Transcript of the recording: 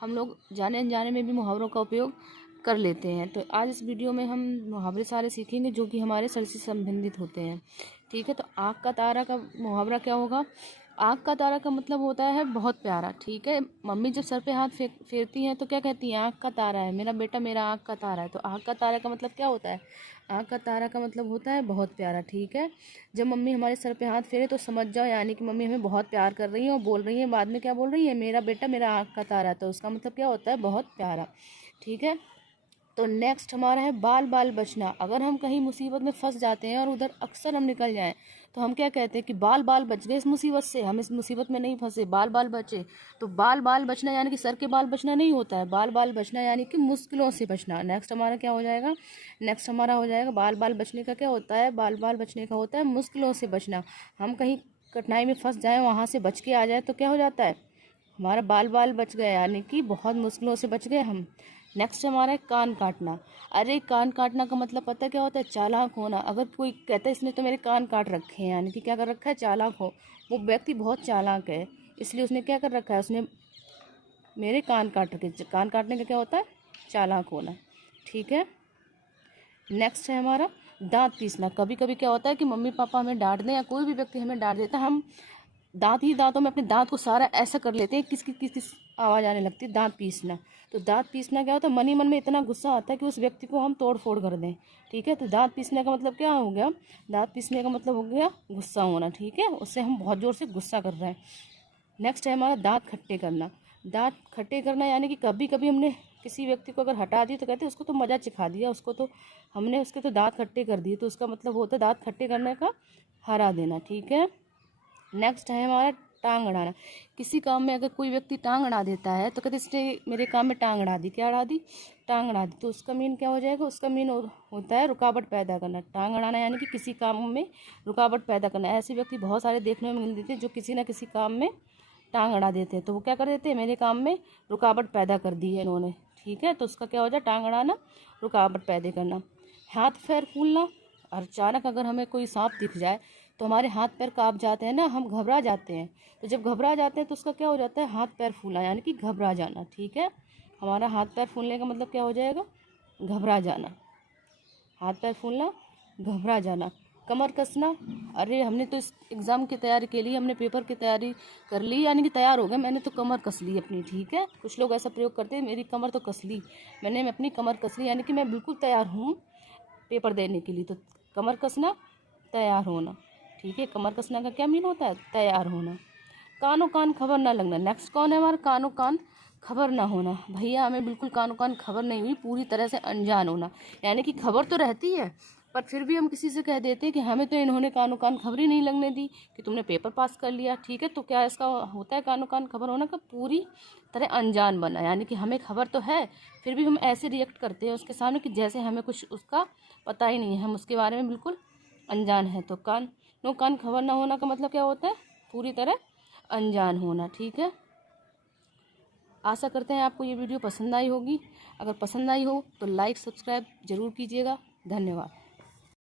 हम लोग जाने अनजाने में भी मुहावरों का उपयोग कर लेते हैं। तो आज इस वीडियो में हम मुहावरे सारे सीखेंगे जो कि हमारे सर से संबंधित होते हैं। ठीक है, तो आँख का तारा का मुहावरा क्या होगा? आँख का तारा का मतलब होता है बहुत प्यारा। ठीक है, मम्मी जब सर पे हाथ फेरती हैं तो क्या कहती हैं? आँख का तारा है मेरा बेटा, मेरा आँख का तारा है। तो आँख का तारा का मतलब क्या होता है? आँख का तारा का मतलब होता है बहुत प्यारा। ठीक है, जब मम्मी हमारे सर पे हाथ फेरे तो समझ जाओ यानी कि मम्मी हमें बहुत प्यार कर रही है और बोल रही है, बाद में क्या बोल रही है? मेरा बेटा मेरा आँख का तारा है। तो उसका मतलब क्या होता है? बहुत प्यारा। ठीक है, तो नेक्स्ट हमारा है बाल बाल बचना। अगर हम कहीं मुसीबत में फंस जाते हैं और उधर अक्सर हम निकल जाएं तो हम क्या कहते हैं कि बाल बाल बच गए इस मुसीबत से, हम इस मुसीबत में नहीं फंसे, बाल बाल बचे। तो बाल बाल बचना यानी कि सर के बाल बचना नहीं होता है, बाल बाल बचना यानी कि मुश्किलों से बचना। नेक्स्ट हमारा क्या हो जाएगा? नेक्स्ट हमारा हो जाएगा बाल बाल बचने का क्या होता है? बाल बाल बचने का होता है मुश्किलों से बचना। हम कहीं कठिनाई में फंस जाएँ, वहाँ से बच के आ जाए तो क्या हो जाता है? हमारा बाल बाल बच गया यानी कि बहुत मुश्किलों से बच गए हम। नेक्स्ट हमारा है कान काटना। अरे कान काटना का मतलब पता है क्या होता है? चालाक होना। अगर कोई कहता है इसने तो मेरे कान काट रखे हैं, यानी कि क्या कर रखा है? चालाक हो। वो व्यक्ति बहुत चालाक है, इसलिए उसने क्या कर रखा है? उसने मेरे कान काट रखे। कान काटने का क्या होता है? चालाक होना। ठीक है, नेक्स्ट है हमारा दांत पीसना। कभी कभी क्या होता है कि मम्मी पापा हमें डांट दें या कोई भी व्यक्ति हमें डांट देता है, हम दांत ही दांतों में अपने दांत को सारा ऐसा कर लेते हैं, किस किस आवाज़ आने लगती है? दांत पीसना। तो दांत पीसना क्या होता है? मन ही मन में इतना गुस्सा आता है कि उस व्यक्ति को हम तोड़ फोड़ कर दें। ठीक है, तो दांत पीसने का मतलब क्या हो गया? दांत पीसने का मतलब हो गया गुस्सा होना। ठीक है, उससे हम बहुत ज़ोर से गुस्सा कर रहे हैं। नेक्स्ट है हमारा दांत खट्टे करना। दांत खट्टे करना यानी कि कभी कभी हमने किसी व्यक्ति को अगर हटा दी तो कहते हैं उसको तो मज़ा चिखा दिया, उसको तो हमने उसके तो दांत खट्टे कर दिए। तो उसका मतलब होता है दांत खट्टे करने का हरा देना। ठीक है, नेक्स्ट है हमारा टांग अड़ाना। किसी काम में अगर कोई व्यक्ति टांग अड़ा देता है तो कहते इसने मेरे काम में टांग अड़ा दी। क्या अड़ा दी? टांग अड़ा दी। तो उसका मीन क्या हो जाएगा? उसका मीन होता है रुकावट पैदा करना। टांग अड़ाना यानी कि किसी काम में रुकावट पैदा करना। ऐसे व्यक्ति बहुत सारे देखने में मिल देते हैं जो किसी न किसी काम में टांग अड़ा देते हैं। तो वो क्या कर देते हैं? मेरे काम में रुकावट पैदा कर दी है इन्होंने। ठीक है, तो उसका क्या हो जाए? टांग अड़ाना, रुकावट पैदा करना। हाथ पैर फूलना। और अचानक अगर हमें कोई सांप दिख जाए तो हमारे हाथ पैर काँप जाते हैं ना, हम घबरा जाते हैं। तो जब घबरा जाते हैं तो उसका क्या हो जाता है? हाथ पैर फूलना यानी कि घबरा जाना। ठीक है, हमारा हाथ पैर फूलने का मतलब क्या हो जाएगा? घबरा जाना। हाथ पैर फूलना, घबरा जाना। कमर कसना। अरे हमने तो इस एग्ज़ाम की तैयारी के लिए, हमने पेपर की तैयारी कर ली यानी कि तैयार हो गए, मैंने तो कमर कस ली अपनी। ठीक है, कुछ लोग ऐसा प्रयोग करते हैं, मेरी कमर तो कस ली, मैंने अपनी कमर कस ली यानी कि मैं बिल्कुल तैयार हूँ पेपर देने के लिए। तो कमर कसना, तैयार होना। ठीक है, कमर कसना का क्या मीन होता है? तैयार होना। कानों कान खबर ना लगना। नेक्स्ट कौन है हमारा? कानों कान खबर ना होना। भैया हमें बिल्कुल कानों कान खबर नहीं हुई, पूरी तरह से अनजान होना। यानी कि खबर तो रहती है पर फिर भी हम किसी से कह देते हैं कि हमें तो इन्होंने कानों कान खबर ही नहीं लगने दी कि तुमने पेपर पास कर लिया। ठीक है, तो क्या इसका होता है कानों कान खबर होना का? पूरी तरह अनजान बनना। यानी कि हमें खबर तो है फिर भी हम ऐसे रिएक्ट करते हैं उसके सामने कि जैसे हमें कुछ उसका पता ही नहीं है, हम उसके बारे में बिल्कुल अनजान है। तो कानों कान खबर ना होना का मतलब क्या होता है? पूरी तरह अनजान होना। ठीक है, आशा करते हैं आपको ये वीडियो पसंद आई होगी। अगर पसंद आई हो तो लाइक सब्सक्राइब ज़रूर कीजिएगा। धन्यवाद।